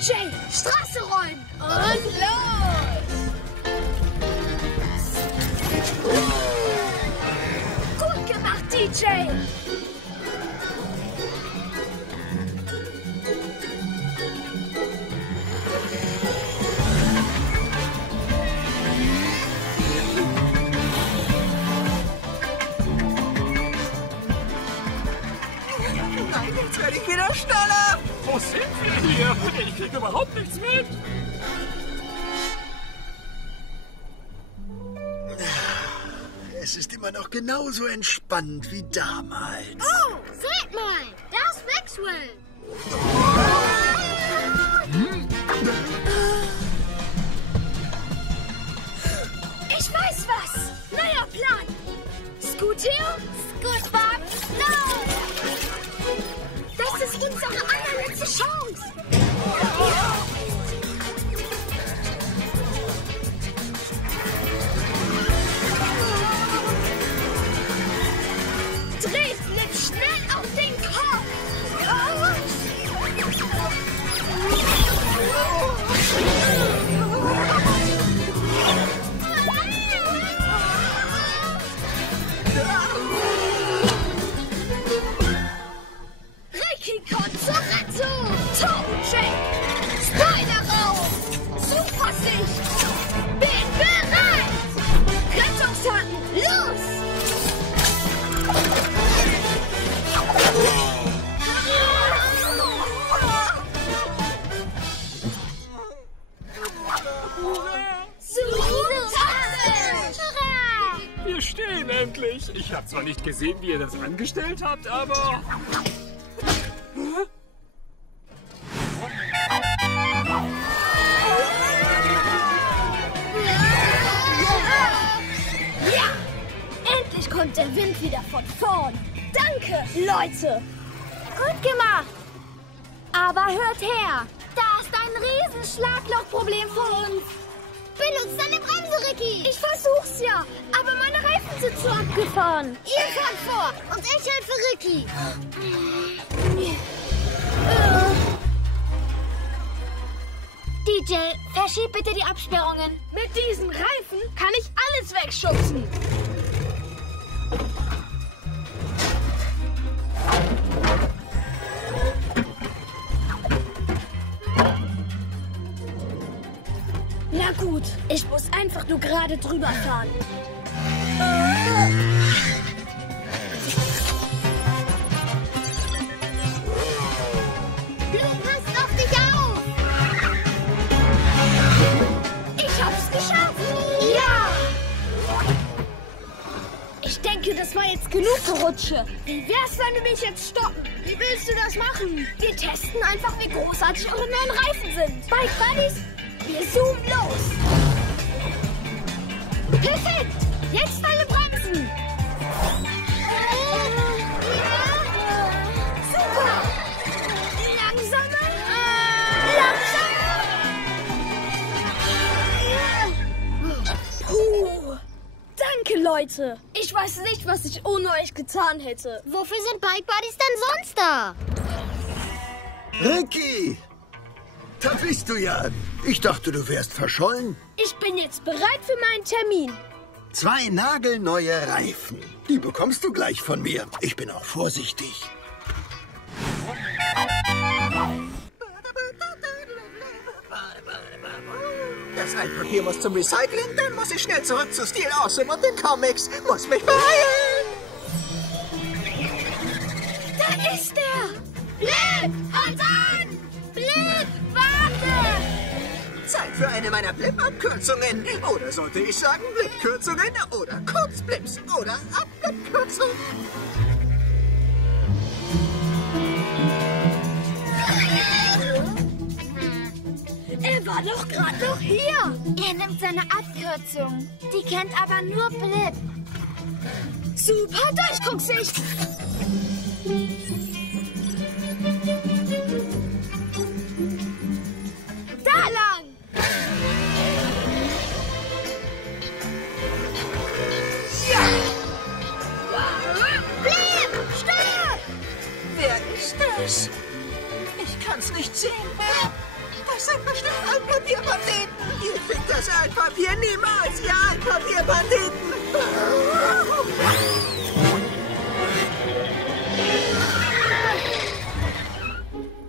DJ, Straße räumen. Und los. Gut gemacht, DJ. Nein, jetzt werde ich wieder schneller. Wo sind wir hier? Ich krieg überhaupt nichts mit. Es ist immer noch genauso entspannt wie damals. Oh, seht mal, da ist Maxwell. Ich weiß was. Neuer Plan. Scootio, Scootbob, lauf! Das ist unsere allerletzte Chance. Dreht Flip schnell auf den Kopf. Ricky kommt zur Rettung. Turbo-Check. Spoiler raus. Supersicht. Bin bereit. Rettungshaken, los. Wir stehen endlich. Ich habe zwar nicht gesehen, wie ihr das angestellt habt, aber... Ja! Endlich kommt der Wind wieder von vorn. Danke, Leute. Gut gemacht. Aber hört her. Da ist ein Riesenschlaglochproblem für uns. Benutzt deine Bremse, Ricky. Ich versuch's ja, aber meine Reifen sind zu abgefahren. Ihr fahrt vor und ich helfe Ricky. DJ, verschieb bitte die Absperrungen. Mit diesen Reifen kann ich alles wegschubsen. Na gut, ich muss einfach nur gerade drüber fahren. Passt auf dich auf! Ich hab's geschafft! Ja! Ich denke, das war jetzt genug Gerutsche. Wie wär's, wenn wir mich jetzt stoppen? Wie willst du das machen? Wir testen einfach, wie großartig eure neuen Reifen sind. Bike Buddies, wir zoomen los. Perfekt! Jetzt alle bremsen! Super! Langsamer! Langsamer! Puh! Danke, Leute! Ich weiß nicht, was ich ohne euch getan hätte. Wofür sind Bike Buddies denn sonst da? Ricky! Da bist du ja. Ich dachte, du wärst verschollen. Ich bin jetzt bereit für meinen Termin. 2 nagelneue Reifen. Die bekommst du gleich von mir. Ich bin auch vorsichtig. Das Altpapier muss zum Recycling, dann muss ich schnell zurück zu Steel Awesome und den Comics. Muss mich beeilen. Da ist er! Blip! Halt an! Blip, warte! Zeit für eine meiner Blip-Abkürzungen. Oder sollte ich sagen Blip-Kürzungen oder Kurzblips oder Abkürzung. Er war doch gerade noch hier! Er nimmt seine Abkürzung. Die kennt aber nur Blip. Super Durchgucksicht! Da lang! Ja! Blip! Stopp! Wer ist das? Ich kann's nicht sehen. Das sind bestimmt Altpapierbanditen. Ihr kriegt das Altpapier niemals, ihr Altpapierbanditen.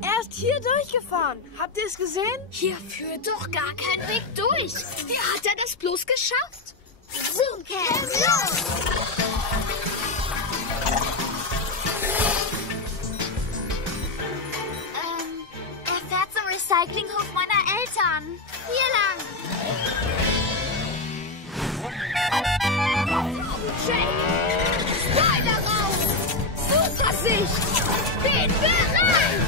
Er ist hier durchgefahren. Habt ihr es gesehen? Hier führt doch gar kein Weg durch. Wie hat er das bloß geschafft? Zoomcam, los! Er fährt zum Recyclinghof meiner Eltern. Hier lang. Jake! Spider raus! Supersicht! Bin bereit!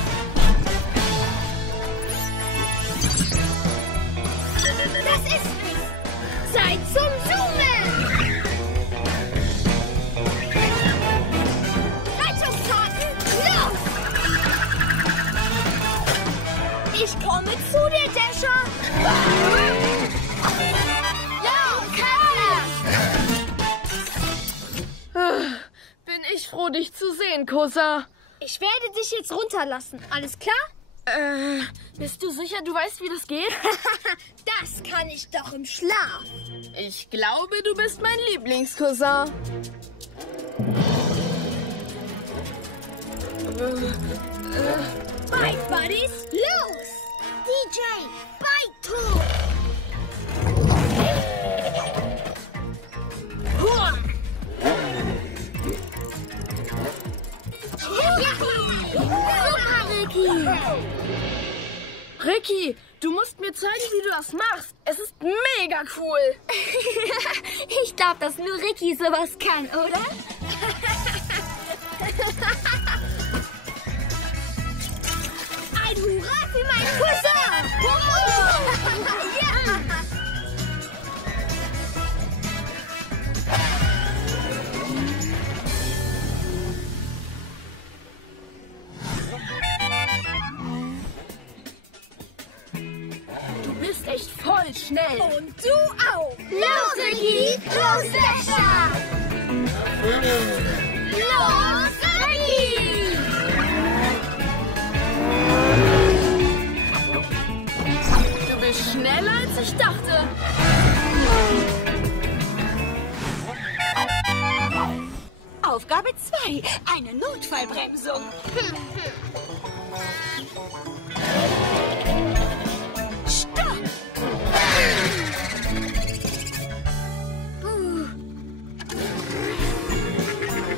Das ist es. Zeit zum Zoomen! Rettungskarten, los! Ich komme zu dir, Dasher! Bin ich froh, dich zu sehen, Kosa. Ich werde dich jetzt runterlassen. Alles klar? Bist du sicher, du weißt, wie das geht? Das kann ich doch im Schlaf. Ich glaube, du bist mein Lieblingscousin. Bike Buddies, los! DJ, Bike Tour. Super, Ricky! Ricky, du musst mir zeigen, wie du das machst. Es ist mega cool. Ich glaube, dass nur Ricky sowas kann, oder? Ein Hurra für meinen Cousin! Ja! Du bist echt voll schnell. Und du auch! Los, Ricky! Los, Dasher! Los, Ricky! Du bist schneller, als ich dachte. Aufgabe 2. Eine Notfallbremsung. Stopp!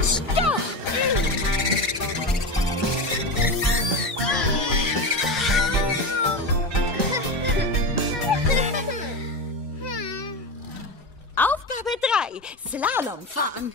Stopp! Aufgabe 3. Slalom fahren.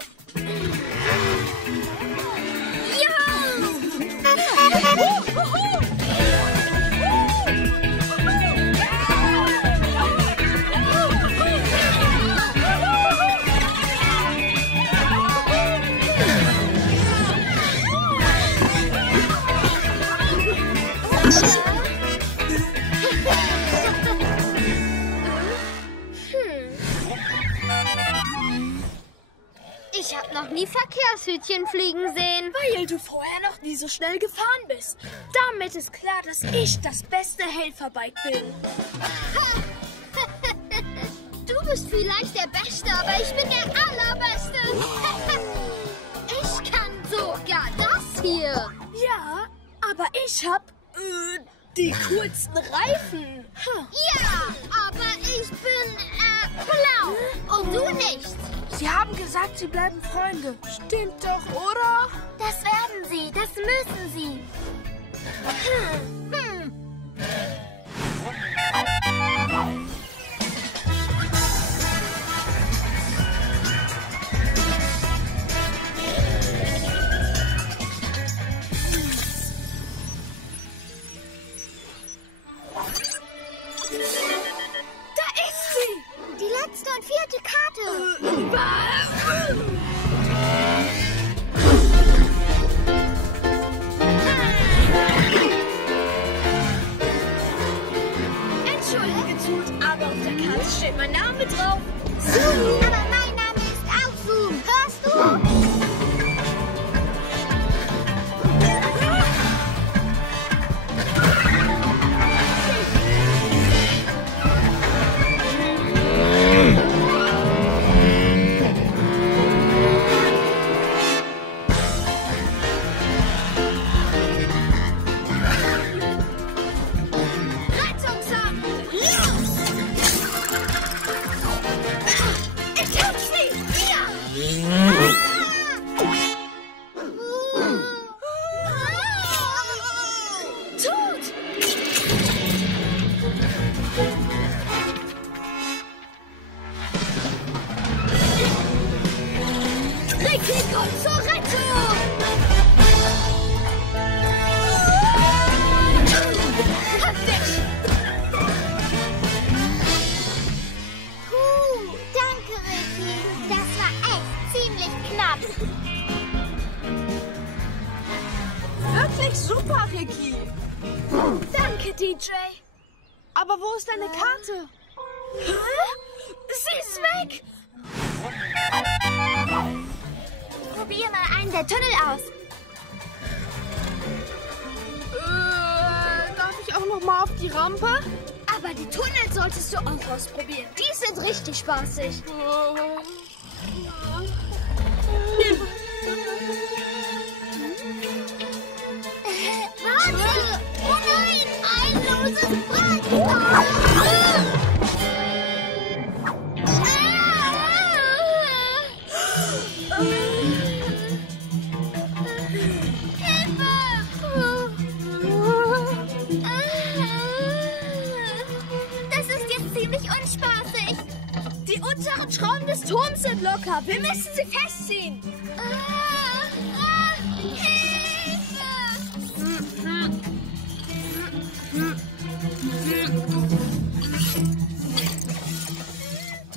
Ich habe noch nie Verkehrshütchen fliegen sehen. Weil du vorher noch nie so schnell gefahren bist. Damit ist klar, dass ich das beste Helferbike bin. Du bist vielleicht der Beste, aber ich bin der Allerbeste. Ich kann sogar das hier. Ja, aber ich hab die coolsten Reifen. Ja, aber ich bin blau und du nicht. Sie haben gesagt, sie bleiben Freunde. Stimmt doch, oder? Das werden sie, das müssen sie. Da ist sie! Die letzte und 4. Karte. super, Ricky. Danke, DJ. Aber wo ist deine Karte? Hä? Sie ist weg. Probier mal einen der Tunnel aus. Darf ich auch noch mal auf die Rampe? Aber die Tunnel solltest du auch ausprobieren. Die sind richtig spaßig. Warte! Oh nein! Ein loses Brett! Das ist jetzt ziemlich unspaßig. Die unteren Schrauben des Turms sind locker. Wir müssen sie festziehen.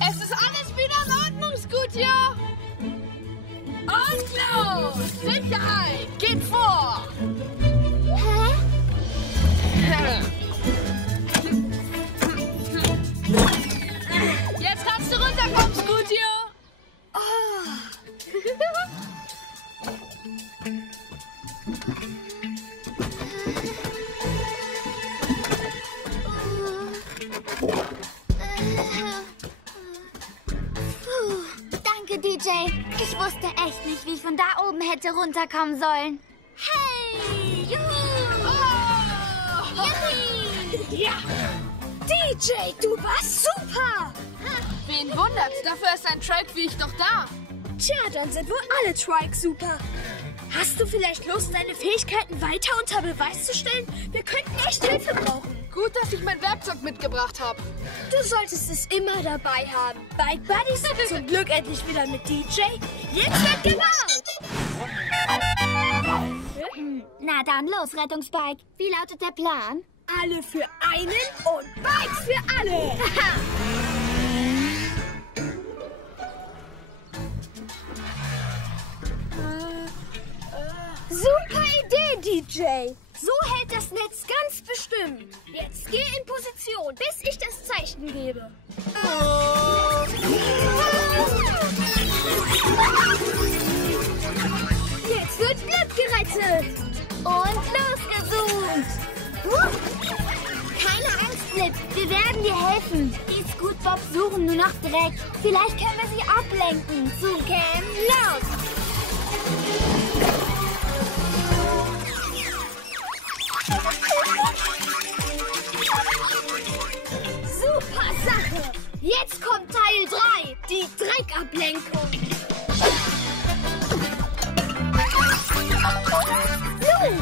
Es ist alles wieder in Ordnung, Scooter. Und los! Sicherheit! Geht vor! Jetzt kannst du runterkommen, Scooter. Danke, DJ. Ich wusste echt nicht, wie ich von da oben hätte runterkommen sollen. Hey! Juhu! Yippie! Ja. DJ, du warst super. Wen wundert's? Dafür ist ein Track wie ich doch da. Tja, dann sind wohl alle Trikes super. Hast du vielleicht Lust, deine Fähigkeiten weiter unter Beweis zu stellen? Wir könnten echt Hilfe brauchen. Gut, dass ich mein Werkzeug mitgebracht habe. Du solltest es immer dabei haben. Bike Buddies sind zum Glück endlich wieder mit DJ. Jetzt wird gebaut. Na dann, los, Rettungsbike. Wie lautet der Plan? Alle für einen und Bikes für alle. Super Idee, DJ. So hält das Netz ganz bestimmt. Jetzt geh in Position, bis ich das Zeichen gebe. Jetzt wird Flip gerettet. Und losgezoomt. Keine Angst, Flip. Wir werden dir helfen. Die Scootbobs suchen nur nach Dreck. Vielleicht können wir sie ablenken. Zoom Cam, los! Super Sache. Jetzt kommt Teil 3, die Dreckablenkung. Nun,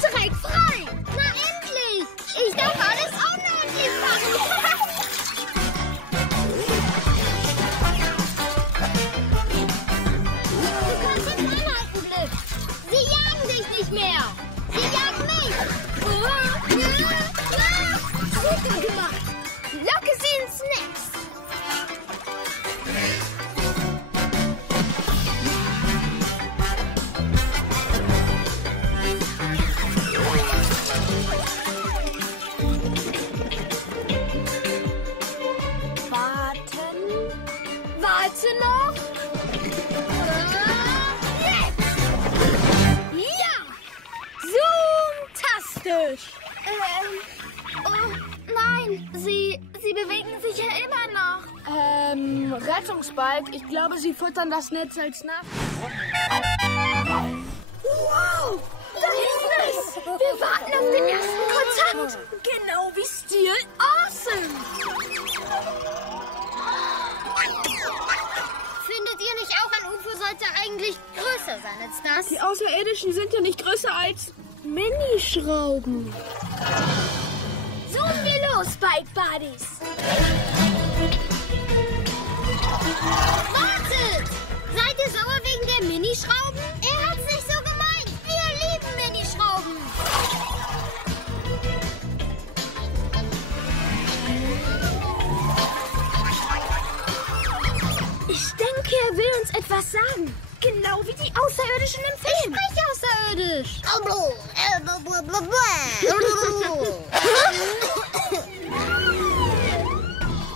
Dreck frei. Na endlich. Ich darf alles unordentlich machen. Du kannst es anhalten, Flip. Sie jagen dich nicht mehr. Sie jagen mich. Super gemacht. Locke sie ins Netz. Warte noch. Jetzt. Ja. Zoom-tastisch. Oh, nein, sie bewegen sich ja immer noch. Rettungsbike, ich glaube, sie füttern das Netz als nach. Wow. Da ist es. Wir warten auf den ersten Kontakt. Genau wie Steel Awesome. Findet ihr nicht auch, ein UFO sollte eigentlich größer sein als das? Die Außerirdischen sind ja nicht größer als Minischrauben. Zoomen wir los, Bike Buddies. Wartet! Seid ihr sauer wegen der Minischrauben? Er hat's nicht so gemeint. Wir lieben Minischrauben. Ich denke, er will uns etwas sagen. Genau wie die Außerirdischen im Film. Ich spreche Außerirdischen. außerirdisch.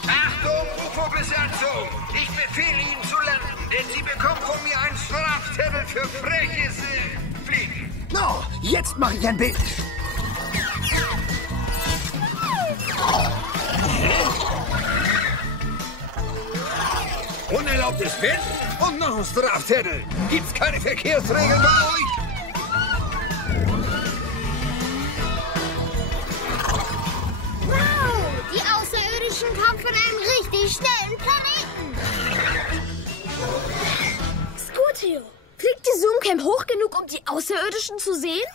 Achtung, UFO-Besatzung! Ich befehle Ihnen zu landen, denn Sie bekommen von mir einen Strafzettel für freches Fliegen. No, jetzt mache ich ein Bild. Unerlaubtes Bild und noch ein Strafzettel. Gibt's keine Verkehrsregeln bei euch? Wow, die Außerirdischen kommen von einem richtig schnellen Planeten. Scooty, fliegt die Zoomcam hoch genug, um die Außerirdischen zu sehen?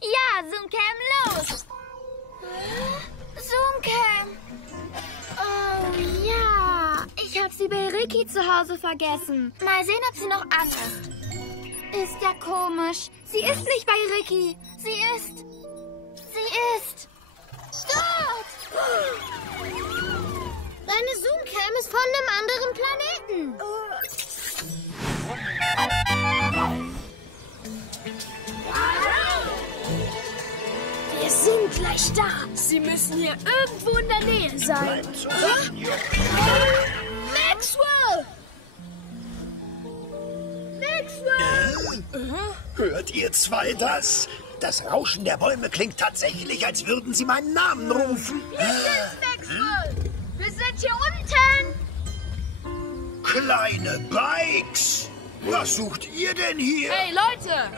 Ja, Zoomcam, los! Zoomcam! Oh ja, ich habe sie bei Ricky zu Hause vergessen. Mal sehen, ob sie noch an ist. Ist ja komisch. Sie ist nicht bei Ricky. Sie ist... dort! Deine Zoomcam ist von einem anderen Planeten. Wir sind gleich da. Sie müssen hier irgendwo in der Nähe sein. Maxwell! Maxwell! Hört ihr zwei das? Das Rauschen der Bäume klingt tatsächlich, als würden sie meinen Namen rufen. Maxwell! Wir sind hier unten! Kleine Bikes! Was sucht ihr denn hier? Hey, Leute!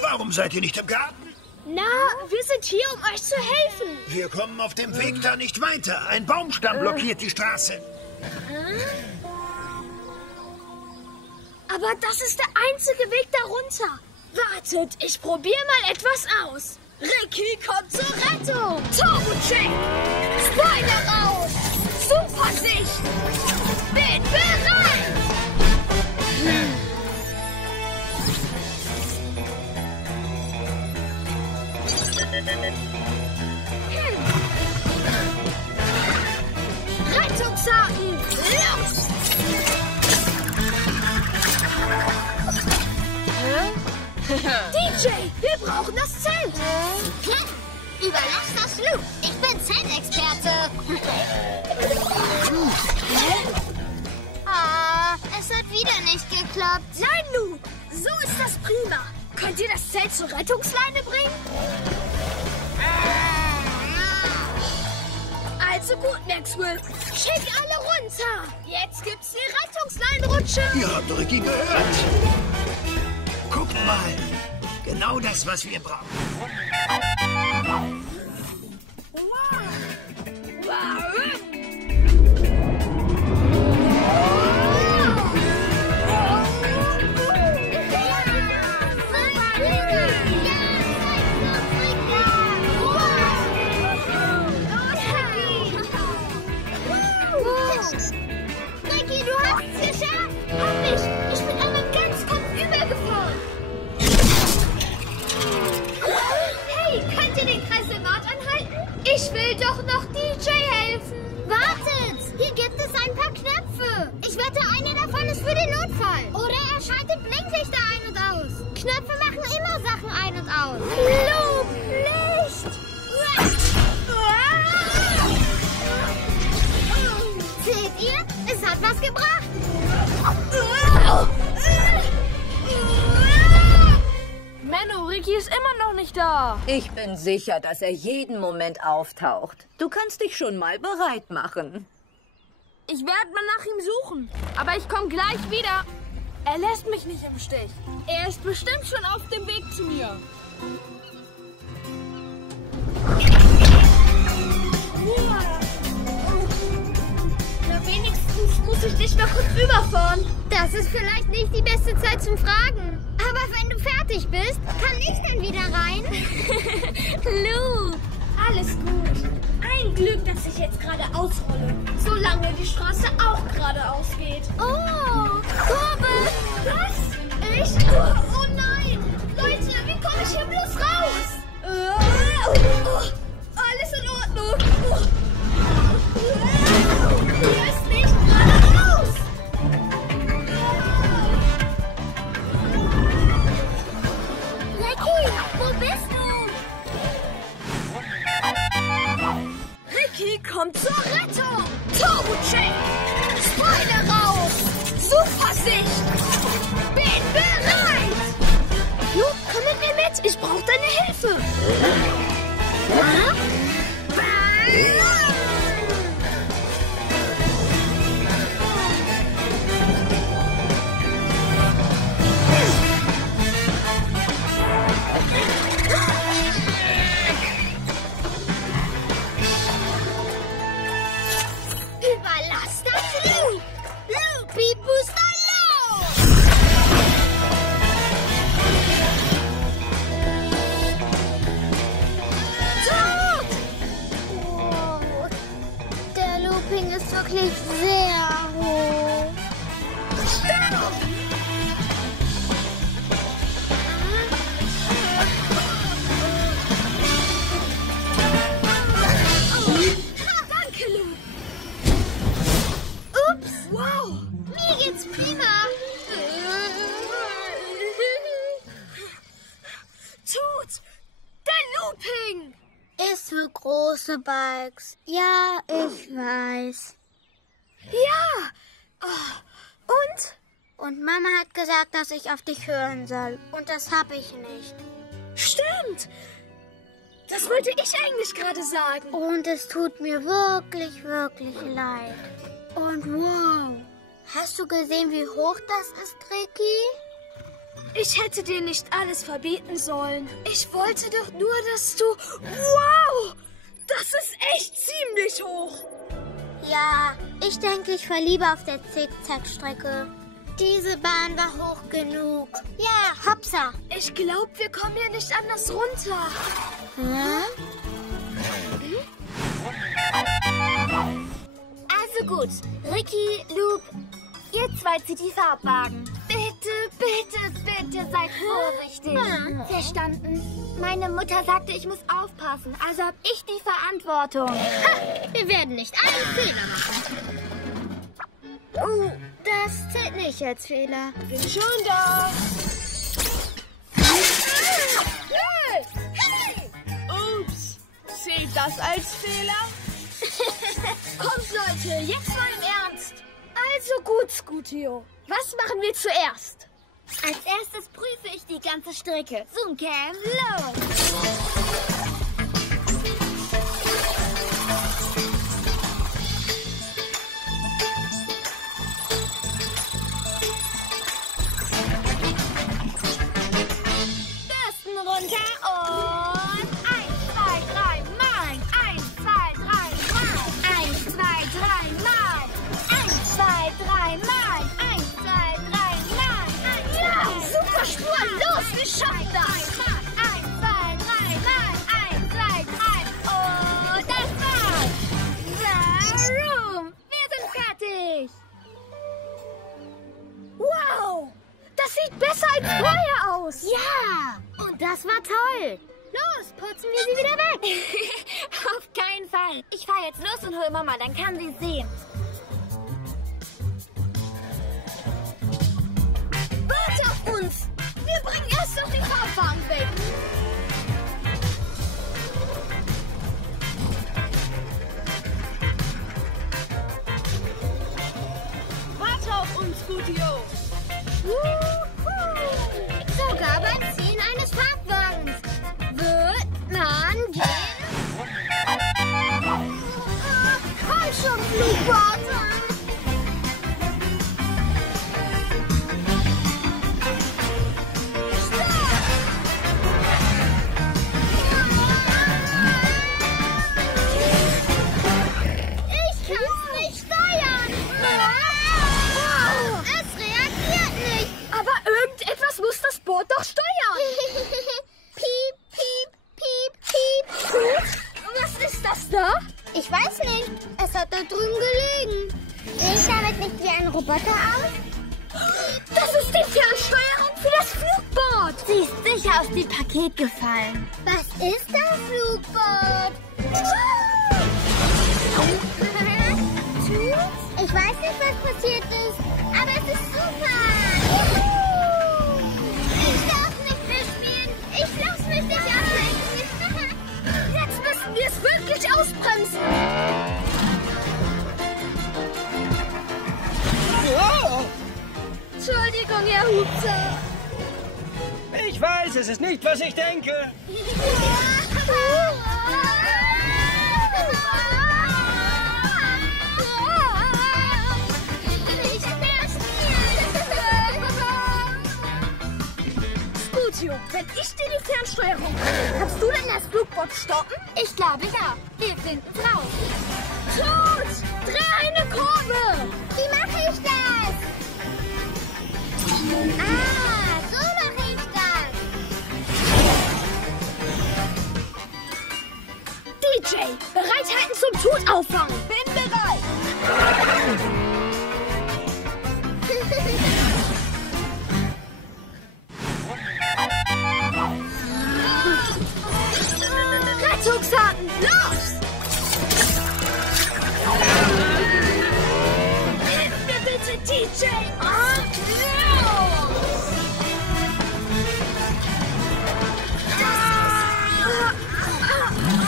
Warum seid ihr nicht im Garten? Na, wir sind hier, um euch zu helfen. Wir kommen auf dem Weg da nicht weiter. Ein Baumstamm blockiert die Straße. Aber das ist der einzige Weg darunter. Wartet, ich probiere mal etwas aus. Ricky kommt zur Rettung. Turbo-Check. Spoiler raus. Supersicht. Bin bereit. Rettungshaken, los! DJ, wir brauchen das Zelt. Überlass das Luke. Ich bin Zeltexperte. Es hat wieder nicht geklappt. Nein, Luke, so ist das prima. Könnt ihr das Zelt zur Rettungsleine bringen? Also gut, Maxwell. Schick alle runter. Jetzt gibt's die Rettungsleinrutsche. Ihr habt Ricky gehört. Guckt mal. Genau das, was wir brauchen. Ricky, du hast es geschafft. Hab ich. Ich bin einmal ganz kurz übergefahren. Hey, könnt ihr den Kreiselrad anhalten? Ich will doch noch DJ helfen. Wartet! Hier gibt es ein paar Knöpfe. Ich wette, eine davon ist für den Notfall. Oder er schaltet Blinklichter ein und aus. Knöpfe machen immer Sachen ein und aus. Lob, Licht. Seht ihr? Es hat was gebracht. Menno, Ricky ist immer noch nicht da. Ich bin sicher, dass er jeden Moment auftaucht. Du kannst dich schon mal bereit machen. Ich werde mal nach ihm suchen. Aber ich komme gleich wieder. Er lässt mich nicht im Stich. Er ist bestimmt schon auf dem Weg zu mir. Na, wenigstens muss ich dich noch kurz überfahren. Das ist vielleicht nicht die beste Zeit zum Fragen. Aber wenn du fertig bist, kann ich dann wieder rein? Luke, alles gut. Ein Glück, dass ich jetzt gerade ausrolle. Solange die Straße auch geradeaus geht. Oh, Kurbel! Was? Ich? Oh nein! Leute, wie komme ich hier bloß raus? Alles in Ordnung. Hier ist nicht geradeaus. kommt zur Rettung. Turbo-Check. Spoiler raus. Supersicht. Bin bereit. Luke, komm mit mir mit. Ich brauche deine Hilfe. Überlass das Luke. Loopy Booster los. Oh, der Looping ist wirklich sehr hoch. Danke, Luke. Ups. Wow. Mir geht's prima. Tut. Der Looping. Ist für große Bikes. Ja, ich weiß. Ja. Oh. Und? Und Mama hat gesagt, dass ich auf dich hören soll. Und das habe ich nicht. Stimmt. Das wollte ich eigentlich gerade sagen. Und es tut mir wirklich, wirklich leid. Und wow. Hast du gesehen, wie hoch das ist, Ricky? Ich hätte dir nicht alles verbieten sollen. Ich wollte doch nur, dass du... Wow! Das ist echt ziemlich hoch. Ja, ich denke, ich fahre lieber auf der Zickzackstrecke. Diese Bahn war hoch genug. Ja, Hopsa. Ich glaube, wir kommen hier nicht anders runter. Also gut, Ricky, Luke, ihr zwei zieht die Farbwagen. Bitte, bitte, bitte seid vorsichtig. Verstanden? Meine Mutter sagte, ich muss aufpassen, also habe ich die Verantwortung. Wir werden nicht einen Fehler machen. Das zählt nicht als Fehler. Bin schon da. Hey! Hey! Ups. Zählt das als Fehler? Kommt, Leute, jetzt mal im Ernst. Also gut, Scutio. Was machen wir zuerst? Als erstes prüfe ich die ganze Strecke. Zoomcam, los! Runter und 1, 2, 3, nein! 1, 2, 3, nein! 1, 2, 3, nein! 1, 2, 3, nein! 1, 2, 3, nein! Ja, super Spur, los, wir schaffen das! 1, 2, 3, nein! 1, 2, 3 und das war's! Warum? Wir sind fertig! Wow, das sieht besser als vorher aus! Ja, und das war toll. Los, putzen wir sie wieder weg. Auf keinen Fall. Ich fahr jetzt los und hol Mama, dann kann sie sehen. Warte auf uns! Wir bringen erst noch die Farbwagen weg. Warte auf uns, Scutio. Sogar beim Ziehen eines Farbwagens. Wird man gehen? Komm schon, Flugwagen. Ich kann's nicht steuern. Es reagiert nicht. Aber irgendetwas muss das Boot doch steuern. Piep, piep, piep, piep. Was ist das da? Ich weiß nicht. Es hat da drüben gelegen. Sehe ich damit nicht wie ein Roboter aus? Das ist die Fernsteuerung für das Flugboot. Sie ist sicher aus dem Paket gefallen. Was ist das Flugboot? Ich weiß nicht, was passiert ist, aber es ist super. Ich darf nicht mehr spielen. Ich lass mich nicht ablenken. Jetzt müssen wir es wirklich ausbremsen. Achtung, Herr Hupser. Ich weiß, es ist nicht, was ich denke. Scutio, wenn ich dir die Fernsteuerung gebe, kannst du denn das Flugboot stoppen? Ich glaube ja. Wir finden's raus. Tut! Dreh eine Kurve! Wie mache ich das? Ah, so mache ich das. DJ, bereithalten zum Tut auffangen. Bin bereit. Rettungshaken, los! Hilf mir bitte, DJ!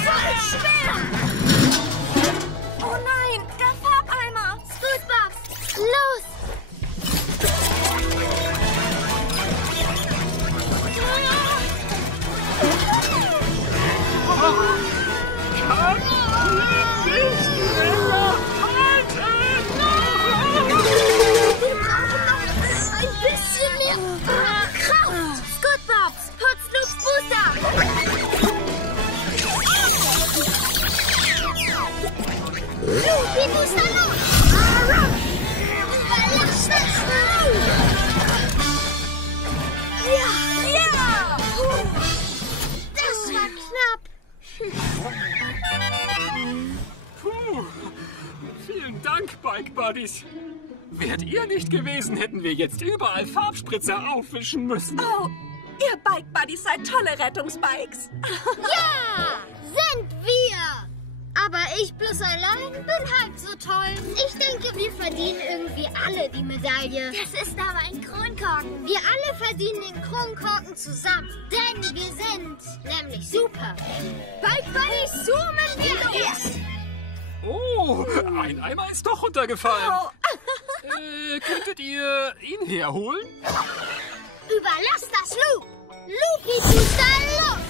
Voll schwer! Oh nein, der Farbeimer. Scootbox, los! Ein bisschen mehr Kraft! Scootbox, Putzloops Booster. Lupi Booster los! Überlass das Flug! Ja! Das war knapp! Puh. Vielen Dank, Bike Buddies. Wärt ihr nicht gewesen, hätten wir jetzt überall Farbspritzer aufwischen müssen. Oh, ihr Bike Buddies seid tolle Rettungsbikes. Ja, sind wir. Aber ich bloß allein bin halb so toll. Ich denke, wir verdienen irgendwie alle die Medaille. Das ist aber ein Kronkorken. Wir alle verdienen den Kronkorken zusammen. Denn wir sind nämlich super. Bike Buddies, zoomen wir los! Oh, ein Eimer ist doch runtergefallen. Oh. Könntet ihr ihn herholen? Überlass das Loop! Lupi Booster los!